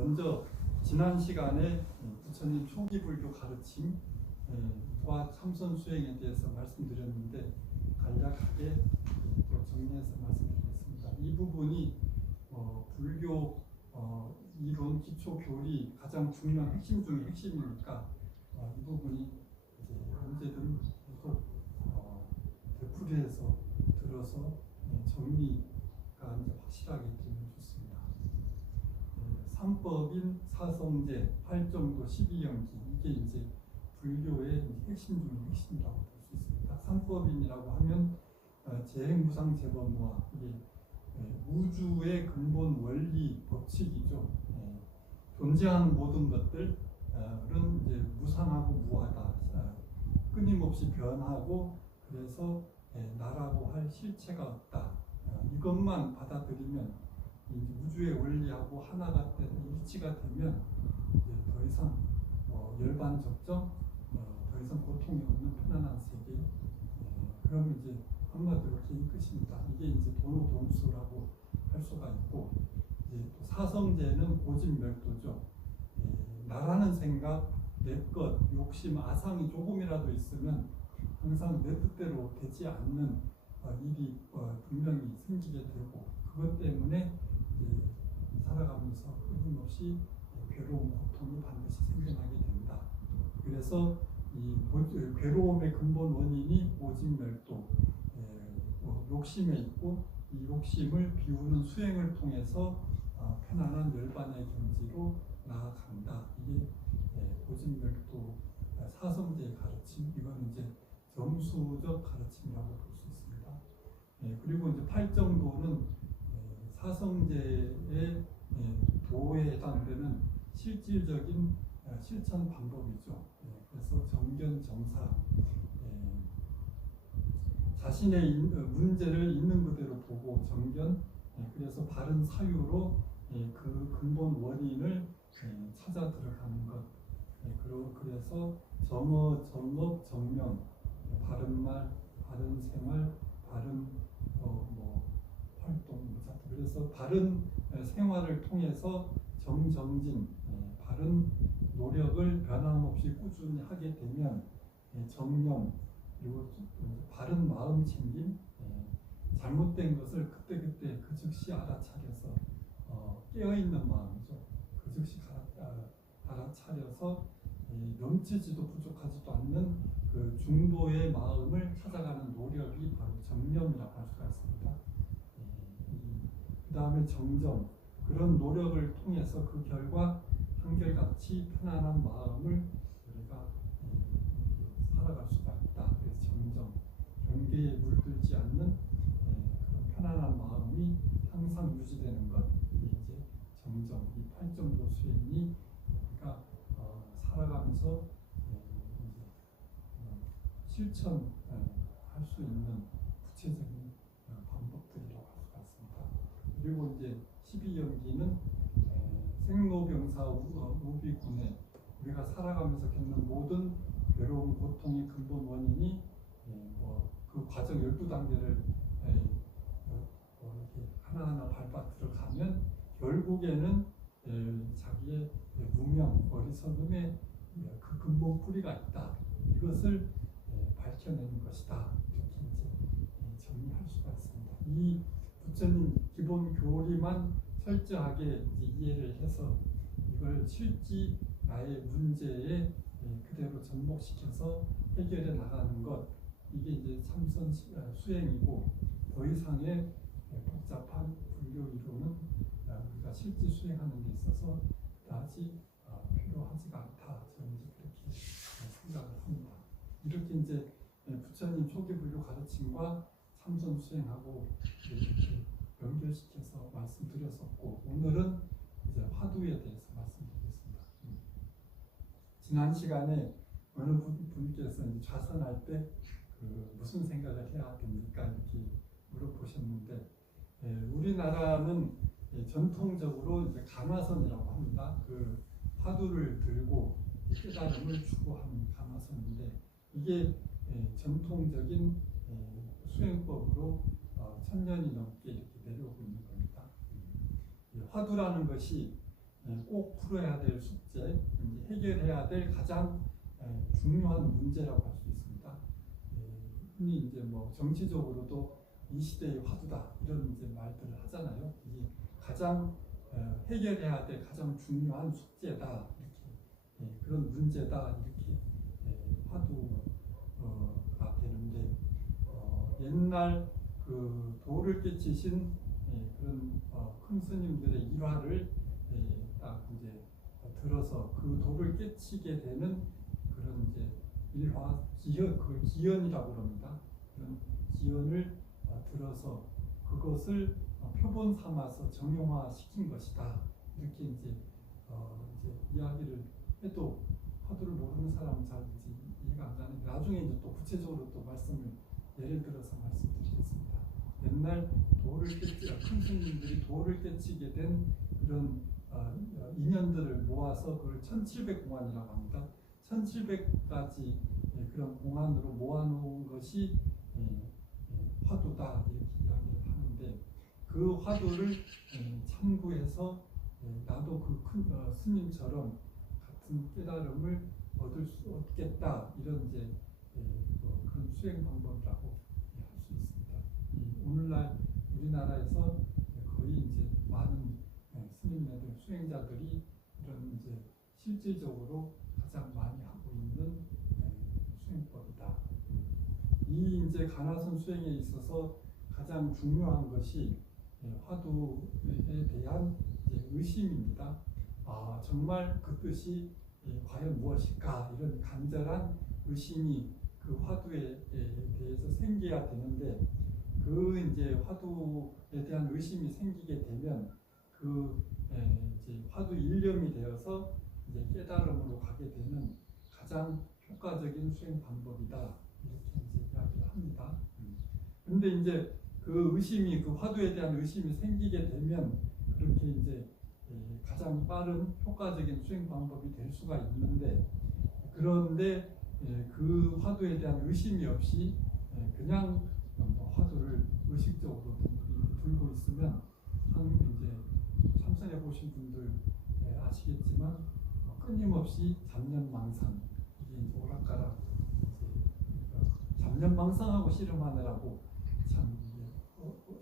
먼저 지난 시간에 부처님 초기 불교 가르침과 참선 수행에 대해서 말씀드렸는데 간략하게 또 정리해서 말씀드리겠습니다. 이 부분이 불교 이론 기초 교리 가장 중요한 핵심 중의 핵심이니까 이 부분이 이제 언제든 계속 되풀이해서 들어서 정리가 이제 확실하게 되면 좋습니다. 삼법인 사성제, 팔정도, 12연기 이게 이제 불교의 핵심 중의 핵심이라고 볼 수 있습니다. 삼법인이라고 하면 재행무상재범무화 이게 우주의 근본 원리 법칙이죠. 존재하는 모든 것들은 이제 무상하고 무하다. 끊임없이 변하고 그래서 나라고 할 실체가 없다. 이것만 받아들이면 이제 우주의 원리하고 하나가 되는 일치가 되면 이제 더 이상 열반적정, 더 이상 고통이 없는 편안한 세계. 그러면 이제 한마디로 개인 끝입니다. 이게 이제 도노동수라고 할 수가 있고, 이제 또 사성제는 고집멸도죠. 나라는 생각, 내 것, 욕심, 아상이 조금이라도 있으면 항상 내 뜻대로 되지 않는 일이 분명히 생기게 되고, 그것 때문에 살아가면서 끊임없이 괴로움, 고통이 반드시 생겨나게 된다. 그래서 이 괴로움의 근본 원인이 오직멸도, 욕심에 있고 이 욕심을 비우는 수행을 통해서 편안한 열반의 경지로 나아간다. 이게 오직멸도 사성제의 가르침, 이건 이제 정수적 가르침이라고 볼 수 있습니다. 그리고 이제 팔정도는 사성제의 도에 해당되는 실질적인 실천 방법이죠. 그래서 정견정사, 자신의 문제를 있는 그대로 보고 정견, 그래서 바른 사유로 그 근본 원인을 찾아 들어가는 것. 그래서 정어, 정업, 정명, 바른 말, 바른 생활, 바른 활동, 그래서 바른 생활을 통해서 정정진, 바른 노력을 변함없이 꾸준히 하게 되면 정념, 그리고 바른 마음 챙김, 잘못된 것을 그때그때 그 즉시 알아차려서 깨어있는 마음이죠. 그 즉시 알아차려서 넘치지도 부족하지도 않는 그 중도의 마음을 찾아가는 노력이 바로 정념이라고 할 수가 있습니다. 그 다음에 정정, 그런 노력을 통해서 그 결과 한결같이 편안한 마음을 우리가 살아갈 수가 있다. 그래서 정정, 경계에 물들지 않는 그런 편안한 마음이 항상 유지되는 것, 이게 이제 정정, 이 팔정도 수행이 우리가 살아가면서 이제 실천할 수 있는 구체적인 방법들이라고 할 수가 있습니다. 그리고 이제 12연기는 생로병사 우비군에 우리가 살아가면서 겪는 모든 괴로움, 고통의 근본 원인이 그 과정 12단계를 이렇게 하나하나 밟아 들어가면 결국에는 자기의 무명, 어리석음의 그 근본 뿌리가 있다. 이것을 밝혀내는 것이다. 이렇게 이제 정리할 수가 있습니다. 이 부처님 기본 교리만 철저하게 이제 이해를 해서 이걸 실지 나의 문제에 그대로 접목시켜서 해결해 나가는 것, 이게 이제 참선 수행이고, 더 이상의 복잡한 불교 이론은 우리가 실제 수행하는 데 있어서 그다지 필요하지가 않다. 저는 이제 그렇게 생각을 합니다. 이렇게 이제 부처님 초기 불교 가르침과 참선 수행하고 이렇게 연결시켜서 말씀드렸었고, 오늘은 이제 화두에 대해서 말씀드리겠습니다. 지난 시간에 어느 분께서 이제 좌선할 때 무슨 생각을 해야 됩니까? 이렇게 물어보셨는데, 우리나라는 전통적으로 이제 가마선이라고 합니다. 그 화두를 들고 깨달음을 추구하는 가마선인데, 이게 전통적인 수행법으로 1000년이 넘게 이렇게 내려오고 있는 겁니다. 화두라는 것이 꼭 풀어야 될 숙제, 해결해야 될 가장 중요한 문제라고 할 수 있습니다. 흔히 이제 뭐 정치적으로도 이 시대의 화두다 이런 이제 말들을 하잖아요. 이게 가장 해결해야 될 가장 중요한 숙제다 이렇게 그런 문제다 이렇게 화두가 되는데 옛날 그 도를 깨치신 그런 큰 스님들의 일화를 딱 이제 들어서 그 도를 깨치게 되는 그런 이제 일화 기연 그 기연이라고 그럽니다. 그런 기연을 들어서 그것을 표본 삼아서 정형화 시킨 것이다. 이렇게 이제 이야기를 해도 화두를 모르는 사람은 잘 이제 이해가 안 가는데 나중에 이제 또 구체적으로 또 말씀을 예를 들어서 말씀드리겠습니다. 옛날 큰 스님들이 도를 깨치게 된 그런 인연들을 모아서 그걸 1700공안이라고 합니다. 1700가지 그런 공안으로 모아놓은 것이 화두다 이렇게 이야기를 하는데 그 화두를 참고해서 나도 그 큰 스님처럼 같은 깨달음을 얻겠다 이런 이제 그런 수행 방법이라고 할 수 있습니다. 오늘날 우리나라에서 거의 이제 많은 스님네들 수행자들이 이런 이제 실질적으로 가장 많이 하고 있는 수행법이다. 이 이제 가나선 수행에 있어서 가장 중요한 것이 화두에 대한 이제 의심입니다. 정말 그 뜻이 과연 무엇일까 이런 간절한 의심이 그 화두에 대해서 생겨야 되는데 그 이제 화두에 대한 의심이 생기게 되면 그 이제 화두 일념이 되어서 이제 깨달음으로 가게 되는 가장 효과적인 수행 방법이다 이렇게 이제 이야기를 합니다. 그런데 이제 그 의심이 그 화두에 대한 의심이 생기게 되면 그렇게 이제 가장 빠른 효과적인 수행 방법이 될 수가 있는데 그런데 그 화두에 대한 의심이 없이 그냥 화두를 의식적으로 들고 있으면 이제 참선해 보신 분들 아시겠지만 끊임없이 잡념망상 이게 이제 오락가락 잡념망상하고 씨름하느라고 참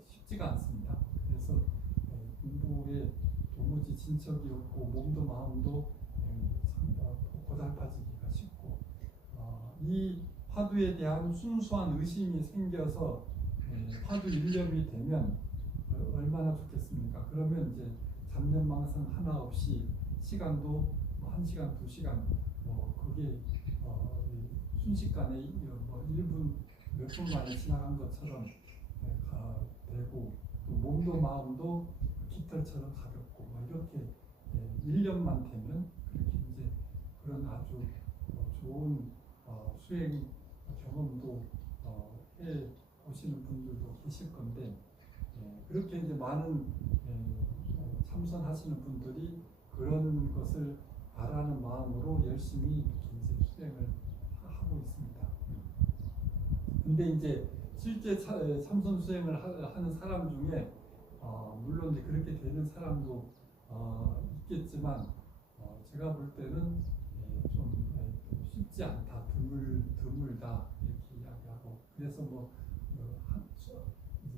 쉽지가 않습니다. 그래서 공부에 도무지 진척이 없고 몸도 마음도 고달파지기가 쉽고 이 화두에 대한 순수한 의심이 생겨서 화두 일념이 되면 얼마나 좋겠습니까? 그러면 이제 잡념망상 하나 없이 시간도 1시간, 2시간 그게 순식간에 1분 몇 분 만에 지나간 것처럼 되고 또 몸도 마음도 깃털처럼 가볍고 이렇게 1년만 되면 그렇게 이제 그런 아주 좋은 수행 경험도 해 보시는 분들도 계실 건데 그렇게 이제 많은 참선하시는 분들이 그런 것을 바라는 마음으로 열심히 이렇게 이제 수행을 하고 있습니다. 근데 이제 실제 참선 수행을 하는 사람 중에 물론 이제 그렇게 되는 사람도 있겠지만 제가 볼 때는 좀 쉽지 않다, 드물다 이렇게 이야기하고 그래서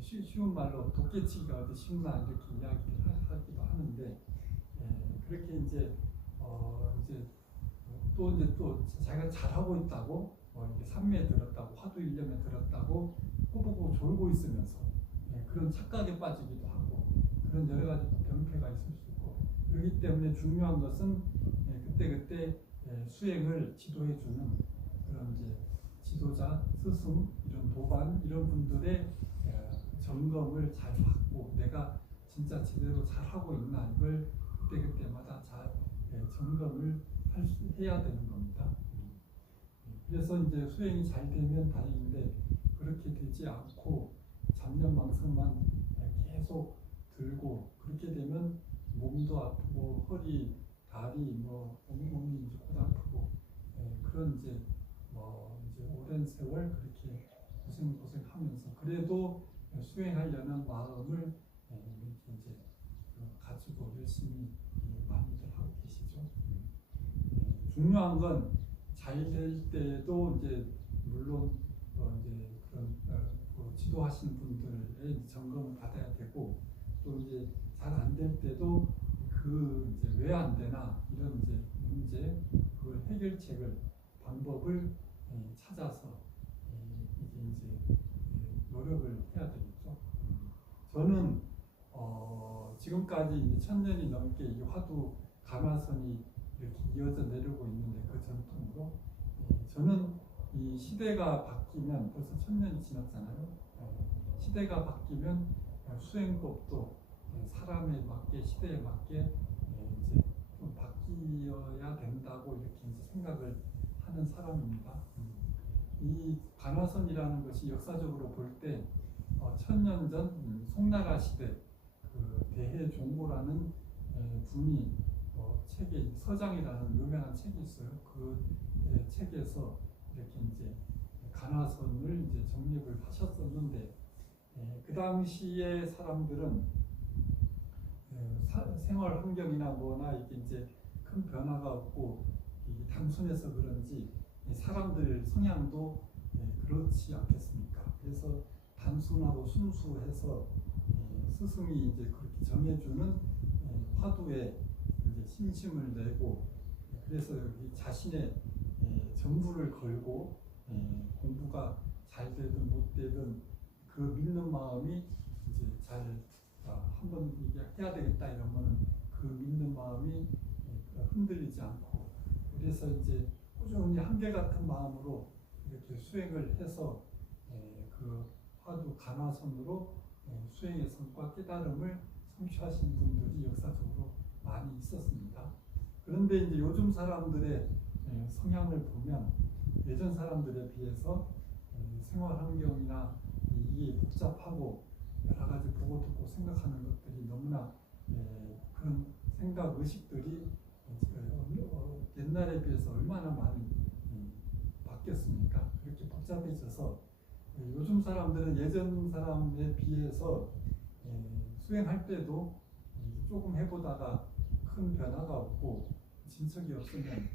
쉬운 말로 도깨치기가 어디 쉽나 이렇게 이야기를 하기도 하는데 그렇게 이제 또 자기가 잘하고 있다고 이렇게 삼매에 들었다고 화두 일념에 들었다고 꼬보고 졸고 있으면서 그런 착각에 빠지기도 하고 그런 여러 가지 또 병폐가 있을 수 있고 그렇기 때문에 중요한 것은 그때 수행을 지도해 주는 그런 이제 지도자, 스승, 이런 도반 이런 분들의 점검을 잘 받고 내가 진짜 제대로 잘 하고 있나 이걸 그때마다 잘 점검을 해야 되는 겁니다. 그래서 이제 수행이 잘 되면 다행인데 그렇게 되지 않고 잡념망상만 계속 들고 그렇게 되면 몸도 아프고 허리, 다리, 온몸이 이제 고달프고 그런 이제 오랜 세월 그렇게 고생하면서 그래도 수행하려는 마음을 이렇게 이제 가지고 열심히 많이 중요한 건 잘 될 때도 이제 물론 이제 그런 지도하시는 분들의 점검을 받아야 되고, 또 이제 잘 안 될 때도 그 이제 왜 안 되나 이런 이제 문제, 그 해결책을 방법을 찾아서 이제 노력을 해야 되겠죠. 저는 지금까지 이제 1000년이 넘게 이 화두 가마선이 이렇게 이어져 내려오고 있는데, 그 전통으로 저는 이 시대가 바뀌면, 벌써 1000년이 지났잖아요. 시대가 바뀌면 수행법도 사람에 맞게, 시대에 맞게 이제 좀 바뀌어야 된다고 이렇게 이제 생각을 하는 사람입니다. 이 관화선이라는 것이 역사적으로 볼 때 1000년 전 송나라 시대 그 대해종고라는 분이 책에 서장이라는 유명한 책이 있어요. 그 책에서 이렇게 이제 관화선을 이제 정립을 하셨었는데, 그 당시에 사람들은 생활 환경이나 뭐나 이게 이제 큰 변화가 없고 단순해서 그런지 사람들 성향도 그렇지 않겠습니까? 그래서 단순하고 순수해서 스승이 이제 그렇게 정해주는 화두에 이제 신심을 내고, 그래서 여기 자신의 전부를 걸고 공부가 잘 되든 못 되든 그 믿는 마음이 이제 잘 한번 이게 해야 되겠다 이러면은 그 믿는 마음이 흔들리지 않고, 그래서 이제 꾸준히 한결같은 마음으로 이렇게 수행을 해서 그 화두 간화선으로 수행의 성과 깨달음을 성취하신 분들이 역사적으로 많이 있었습니다. 그런데 이제 요즘 사람들의 성향을 보면 예전 사람들에 비해서 생활 환경이나 이게 복잡하고 여러 가지 보고 듣고 생각하는 것들이 너무나 그런 생각 의식들이 옛날에 비해서 얼마나 많이 바뀌었습니까? 그렇게 복잡해져서 요즘 사람들은 예전 사람에 비해서 수행할 때도 조금 해보다가 큰 변화가 없고 진척이 없으면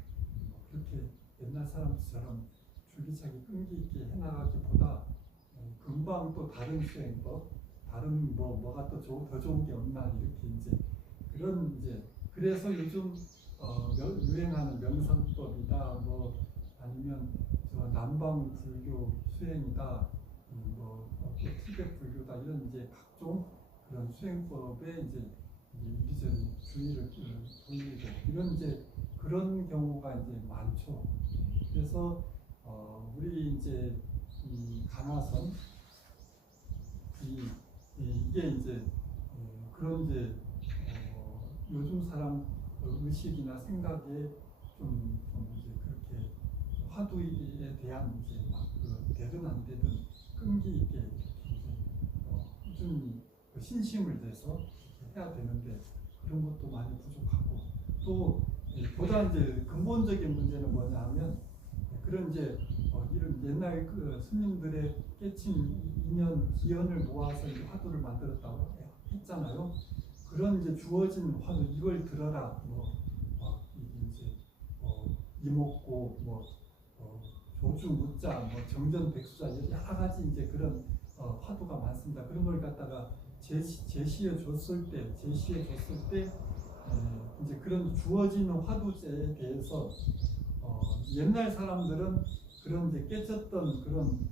그렇게 옛날 사람처럼 줄기차게 끈기 있게 해나가기보다 금방 또 다른 수행법, 다른 뭐가 또 더 좋은 게 없나 이렇게 이제 그런 이제 그래서 요즘 유행하는 명상법이다, 뭐 아니면 저 남방 불교 수행이다, 뭐 티베트 불교다, 이런 이제 각종 그런 수행법에 이제 이리저리 주의를 돌리고 이런 이제 그런 경우가 이제 많죠. 그래서 우리 이제 이 간화선 이게 이제 그런 이제 요즘 사람 의식이나 생각에 좀 이제 그렇게 화두에 대한 이제 그 되든 안 되든 끈기 있게 이제 꾸준히 신심을 내서 해야 되는데 그런 것도 많이 부족하고, 또 보다 이제 근본적인 문제는 뭐냐 하면 그런 이제 이런 옛날 그 스님들의 깨친 인연 기연을 모아서 이제 화두를 만들었다고 했잖아요. 그런 이제 주어진 화두, 이걸 들어라, 이제 이목고, 조주 묻자, 정전 백수자, 여러 가지 이제 그런 화두가 많습니다. 그런 걸 갖다가 제시해 줬을 때 이제 그런 주어진 화두제에 대해서 옛날 사람들은 그런 이제 깨쳤던 그런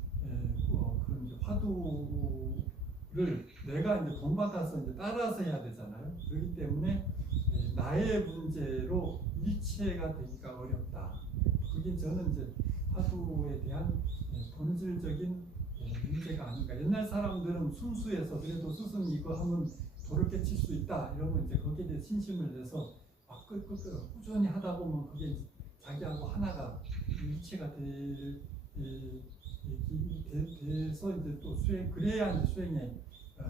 이제 화두를 내가 이제 본받아서 이제 따라서 해야 되잖아요. 그렇기 때문에 나의 문제로 일체가 되기가 어렵다. 그게 저는 이제 화두에 대한 본질적인 문제가 아닌가. 옛날 사람들은 순수해서 그래도 스승이 이거 하면 도를 깨칠 수 있다 이러면 이제 거기에 대해 신심을 내서 꾸준히 하다 보면 그게 자기하고 하나가 일체가 돼서 이제 또 수행, 그래야 이제 수행에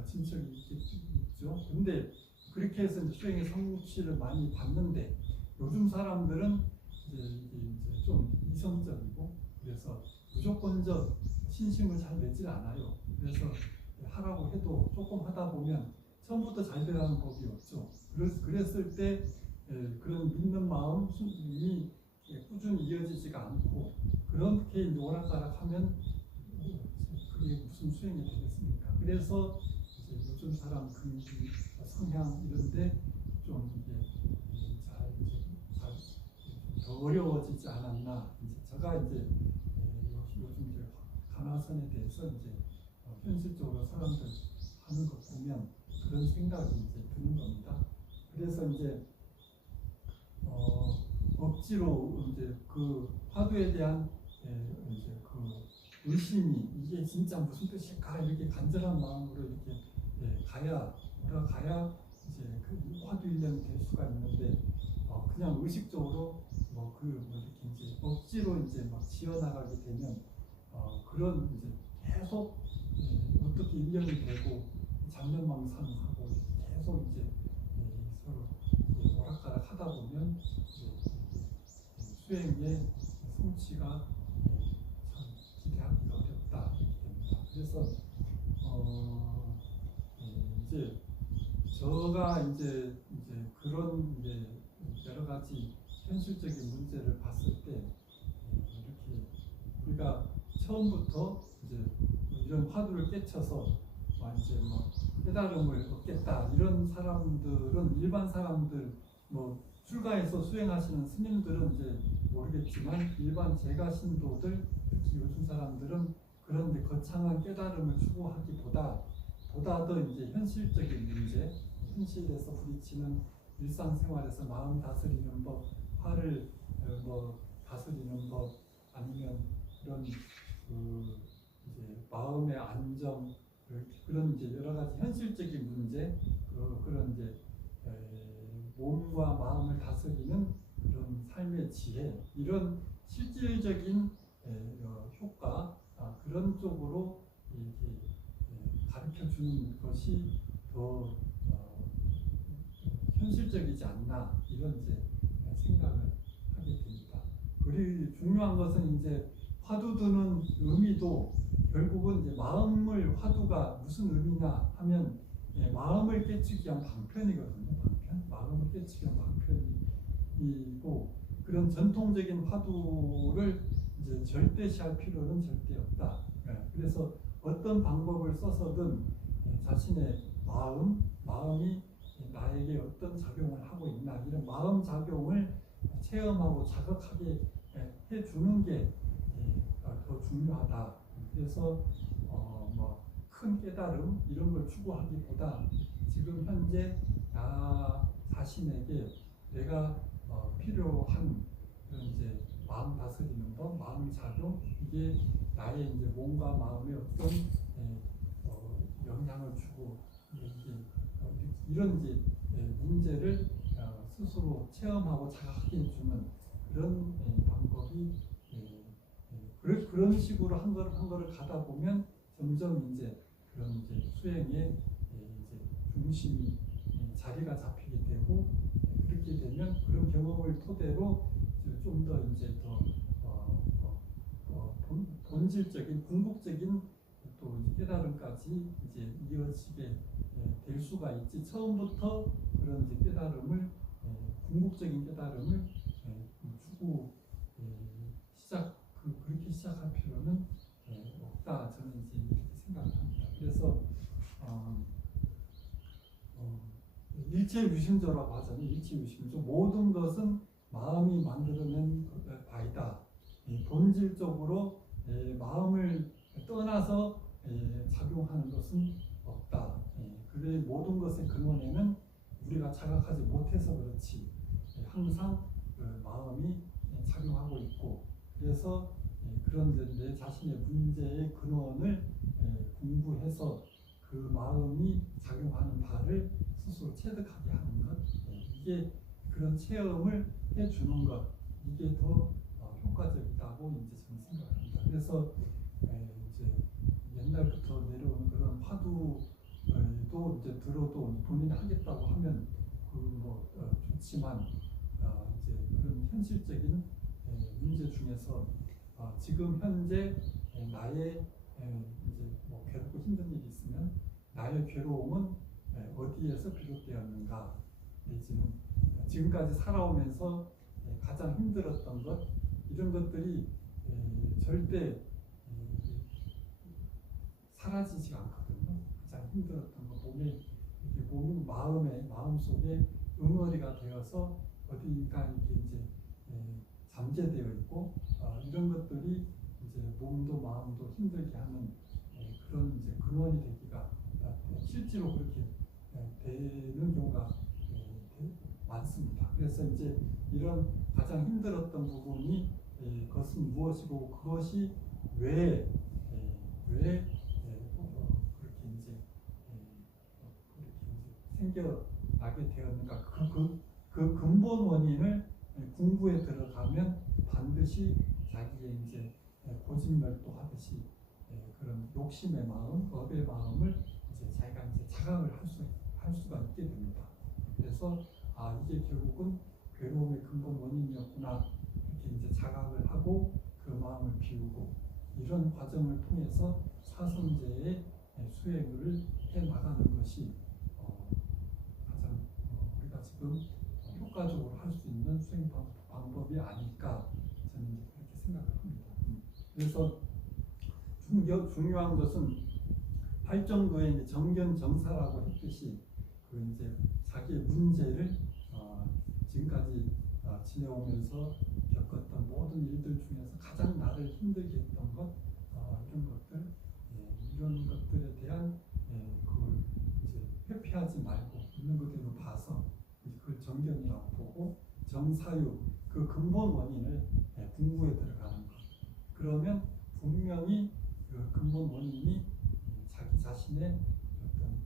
진척이 있죠. 근데 그렇게 해서 이제 수행의 성취를 많이 받는데 요즘 사람들은 이제 좀 이성적이고 그래서 무조건적 신심을 잘 내질 않아요. 그래서 하라고 해도 조금 하다 보면 처음부터 잘 되라는 법이 없죠. 그랬을 때 그런 믿는 마음이 꾸준히 이어지지가 않고 그렇게 이제 오락가락하면 그게 무슨 수행이 되겠습니까? 그래서 이제 요즘 사람 분위기, 성향 이런데 좀 이게 더 어려워지지 않았나. 이제 제가 이제 요즘 이제 가나선에 대해서 이제 현실적으로 사람들 하는 거 보면 그런 생각이 이제 드는 겁니다. 그래서 이제 억지로 이제 그 화두에 대한 이제 그 의심이 이게 진짜 무슨 뜻일까 이렇게 간절한 마음으로 이렇게 가야 이제 그 화두 일념이 될 수가 있는데 그냥 의식적으로 이렇게 이제 억지로 이제 막 지어나가게 되면 그런 이제 계속 어떻게 일념이 되고 장면망상하고 계속 이제 서로 오락가락 하다 보면 수행의 성취가 참 기대하기가 어렵다 이렇게 됩니다. 그래서 이제 저가 이제 그런 이제 여러 가지 현실적인 문제를 봤을 때 이렇게 우리가 처음부터 이제 이런 화두를 깨쳐서 이제 깨달음을 얻겠다 이런 사람들은 일반 사람들 출가해서 수행하시는 스님들은 이제 모르겠지만 일반 제가 신도들 특히 요즘 사람들은 그런 이제 거창한 깨달음을 추구하기보다 더 이제 현실적인 문제, 현실에서 부딪히는 일상생활에서 마음 다스리는 법, 화를 다스리는 법, 아니면 그런 이제 마음의 안정, 그런 이제 여러 가지 현실적인 문제, 그런 이제 몸과 마음을 다스리는 그런 삶의 지혜, 이런 실질적인 효과, 그런 쪽으로 이렇게 가르쳐 주는 것이 더 현실적이지 않나 이런 이제 생각을 하게 됩니다. 그리고 중요한 것은 이제 화두 드는 의미도 결국은 이제 마음을 화두가 무슨 의미냐 하면 마음을 깨치기 위한 방편이거든요. 마음을 깨치기 위한 방편이고 그런 전통적인 화두를 이제 절대시할 필요는 절대 없다. 그래서 어떤 방법을 써서든 자신의 마음이 나에게 어떤 작용을 하고 있나 이런 마음 작용을 체험하고 자극하게 해주는 게 더 중요하다. 그래서 큰 깨달음 이런 걸 추구하기보다 지금 현재 나 자신에게 내가 필요한 그런 이제 마음 다스리는 것, 마음 작용 이게 나의 이제 몸과 마음에 어떤 영향을 주고 이런 이제 문제를 스스로 체험하고 자각해 주는 그런 방법이 그런 식으로 한 걸을 가다 보면 점점 이제 그런 이제 수행의 이제 중심이 자리가 잡히게 되고 그렇게 되면 그런 경험을 토대로 좀 더 이제 더 본질적인 궁극적인 또 깨달음까지 이제 이어지게 될 수가 있지. 처음부터 그런 이제 깨달음을 궁극적인 깨달음을 주고 그렇게 시작할 필요는 없다. 저는 이제 이렇게 생각합니다. 그래서 일체유심조라고 하잖아요. 일체유심조 모든 것은 마음이 만들어낸 바이다. 본질적으로 마음을 떠나서 작용하는 것은 없다. 그의 모든 것의 근원에는 우리가 자각하지 못해서 그렇지 항상 마음이 작용하고 있고 그래서 그런 내 자신의 문제의 근원을 공부해서 그 마음이 작용하는 바를 스스로 체득하게 하는 것 이게 그런 체험을 해주는 것 이게 더 효과적이다고 이제 저는 생각합니다. 그래서 이제 옛날부터 내려오는 그런 화두도 이제 들어도 본인이 하겠다고 하면 좋지만 이제 그런 현실적인 문제 중에서 지금 현재 나의 이제 괴롭고 힘든 일이 있으면 나의 괴로움은 어디에서 비롯되었는가 내지는 지금까지 살아오면서 가장 힘들었던 것 이런 것들이 절대 사라지지가 않거든요. 가장 힘들었던 것 몸에 몸 마음 속에 응어리가 되어서 어디가 이렇게 이제 잠재되어 있고 이런 것들이 이제 몸도 마음도 힘들게 하는 그런 이제 근원이 되기가 실제로 그렇게 되는 경우가 많습니다. 그래서 이제 이런 가장 힘들었던 부분이 그것은 무엇이고 그것이 왜 그렇게 이제 생겨나게 되었는가 그 근본 원인을 공부에 들어가면 반드시 자기의 이제 고진멸도하듯이 그런 욕심의 마음, 업의 마음을 이제 자기가 이제 자각을 할 수가 있게 됩니다. 그래서 이게 결국은 괴로움의 근본 원인이었구나 이렇게 이제 자각을 하고 그 마음을 비우고 이런 과정을 통해서 사성제의 수행을 해 나가는 것이 가장 우리가 지금 효과적으로 할 수 있는 수행 방법이 아닐까 저는 이제 그렇게 생각을 합니다. 그래서 중요한 것은 팔정도의 정견정사라고 했듯이 그 이제 자기의 문제를 지금까지 지내오면서 겪었던 모든 일들 중에서 가장 나를 힘들게 했던 것 이런 것들 이런 것들에 대한 그걸 이제 회피하지 말고 있는 그대로 봐서 그걸 정견이라고 보고 정사유 그 근본 원인을 공부에 들어가는 것. 그러면 분명히 그 근본 원인이 자기 자신의 어떤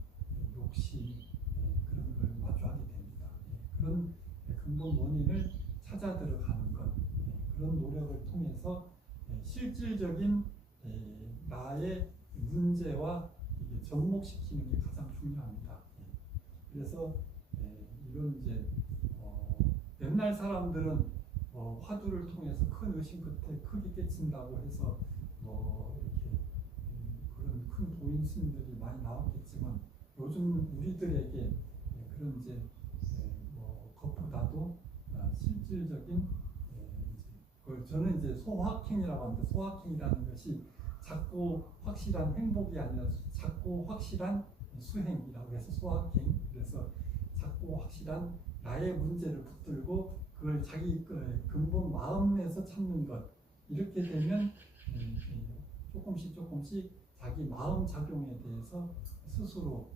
욕심 그런 걸 마주하게 됩니다. 그런 근본 원인을 찾아 들어가는 것 그런 노력을 통해서 실질적인 나의 문제와 이게 접목시키는 게 가장 중요합니다. 그래서 이런 이제 옛날 사람들은 화두를 통해서 큰 의심 끝에 크게 깨친다고 해서 이렇게 그런 큰 도인 스님들이 많이 나왔겠지만 요즘 우리들에게 그런 이제 것보다도 실질적인 그걸 저는 이제 소확행이라고 하는데 소확행이라는 것이 작고 확실한 행복이 아니라 작고 확실한 수행이라고 해서 소확행. 그래서 작고 확실한 나의 문제를 붙들고 그걸 자기 근본 마음에서 찾는 것 이렇게 되면 조금씩 자기 마음 작용에 대해서 스스로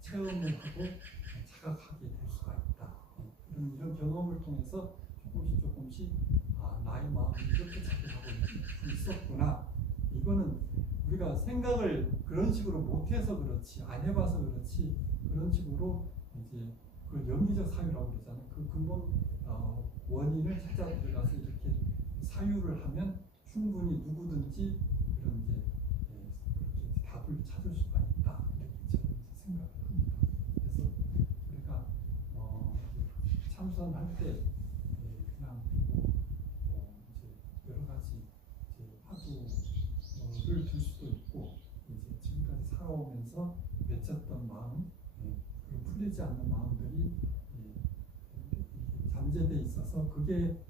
체험을 하고 자각하게 될 수가 있다. 이런 경험을 통해서 조금씩 나의 마음이 이렇게 작용하고 있었구나. 이거는 우리가 생각을 그런 식으로 못해서 그렇지 안 해봐서 그렇지 그런 식으로 이제 그 연기적 사유라고 그러잖아요. 그 근본 원인을 찾아 들어가서 이렇게 사유를 하면 충분히 누구든지 그런 이제 그렇게 답을 찾을 수가 있다. 이렇게 저는 생각을 합니다. 그래서 우리가 참선할 때 그냥 이제 여러 가지 이제 화두를 들 수도 있고 이제 지금까지 살아오면서 맺혔던 마음 그리고 풀리지 않는 마음들이 잠재돼 있어서 그게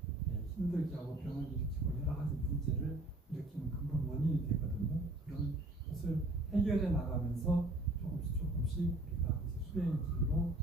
힘들게 하고 병을 일으키고 여러 가지 문제를 일으키는 근본 원인이 되거든요. 그런 것을 해결해 나가면서 조금씩 우리가 이제 수행의 길로